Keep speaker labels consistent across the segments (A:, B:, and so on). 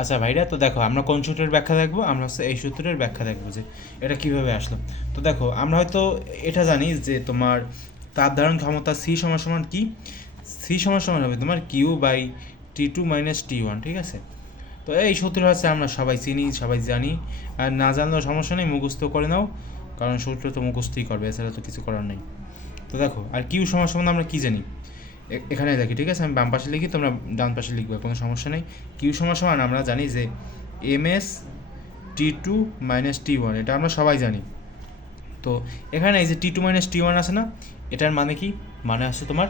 A: আচ্ছা ভাইরা, তো দেখো, আমরা কোন সূত্রের ব্যাখ্যা দেখব? আমরা হচ্ছে এই সূত্রের ব্যাখ্যা দেখব যে এটা কীভাবে আসলো। তো দেখো, আমরা হয়তো এটা জানি যে তোমার তাপ ধারণ ক্ষমতা সি সমান সমান কি? সি সমান সমান হবে তোমার Q by T two minus T one ঠিক আছে? তো এই সূত্র হচ্ছে আমরা সবাই চিনি, সবাই জানি। আর না জানলেও সমস্যা নেই, মুখস্থ করে নাও, কারণ সূত্র তো মুখস্থই করবে, এছাড়া তো কিছু করার নেই। তো দেখো, আর কিউ সমান সমান আমরা কী জানি? এখানে দেখি, ঠিক আছে? আমি বাম পাশে লিখি, তোমরা ডান পাশে লিখবে, কোনো সমস্যা নেই। কিউ সমান সমান, আমরা জানি যে M S T two minus T one এটা আমরা সবাই জানি। তো এখানে এই যে T two minus T one আছে না, এটার মানে কি? মানে হচ্ছে তোমার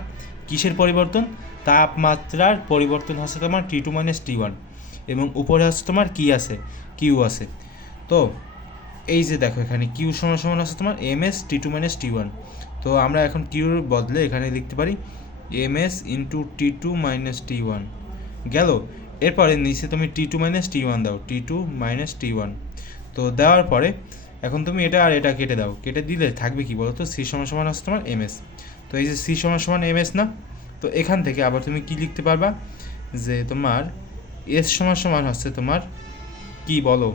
A: কিসের পরিবর্তন? তাপমাত্রার পরিবর্তন হচ্ছে তোমার T two minus T one এবং উপরে হচ্ছে তোমার কি আছে? কিউ আছে। তো এই যে দেখো, এখানে কিউ সমান সমান আছে তোমার M S T two minus T one তো আমরা এখন কিউর বদলে এখানে লিখতে পারি M S into T two minus T one গেল? এরপরে নিচে তুমি T two minus T one দাও। T two minus T one তো দেওয়ার পরে এখন তুমি এটা আর এটা কেটে দাও। কেটে দিলে থাকবে কি বলো তো সি সমান সমান আছে তোমার এম এস। তো এই যে সি সমান সমান এম এস না? তো এখান থেকে আবার তুমি কি লিখতে পারবা? যে তোমার এস সমান সমান হচ্ছে তোমার কি বলো?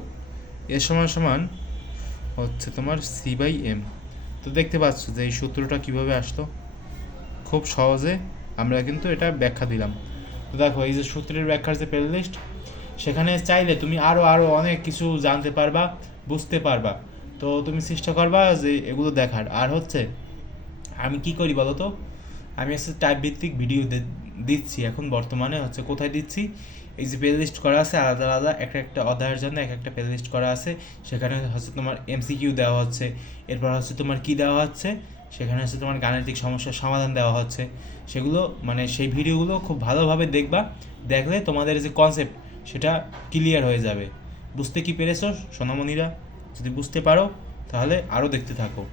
A: এস সমান সমান হচ্ছে তোমার সি বাই এম তো দেখতে পাচ্ছ যে এই সূত্রটা কীভাবে আসলো? খুব সহজে আমরা কিন্তু এটা ব্যাখ্যা দিলাম। তো দেখো, এই যে সূত্রের ব্যাখ্যার যে প্লে লিস্ট, সেখানে চাইলে তুমি আরও আরও অনেক কিছু জানতে পারবা, বুঝতে পারবা। তো তুমি চেষ্টা করবা যে এগুলো দেখার। আর হচ্ছে, আমি কি করি বলো তো? আমি হচ্ছে টাইপ ভিত্তিক ভিডিও দিচ্ছি। এখন বর্তমানে হচ্ছে কোথায় দিচ্ছি? এই যে প্লে লিস্ট করা আছে, আলাদা আলাদা, এক একটা অধ্যায়ের জন্য এক একটা প্লে লিস্ট করা আছে। সেখানে হচ্ছে তোমার এমসিকিউ দেওয়া হচ্ছে। এরপর হচ্ছে তোমার কি দেওয়া হচ্ছে? সেখানে হচ্ছে তোমার গাণিতিক সমস্যার সমাধান দেওয়া হচ্ছে। সেগুলো মানে সেই ভিডিওগুলো খুব ভালোভাবে দেখবা। দেখলে তোমাদের যে কনসেপ্ট সেটা ক্লিয়ার হয়ে যাবে। বুঝতে কি পেরেছ, সোনামণিরা? যদি বুঝতে পারো, তাহলে আরও দেখতে থাকো।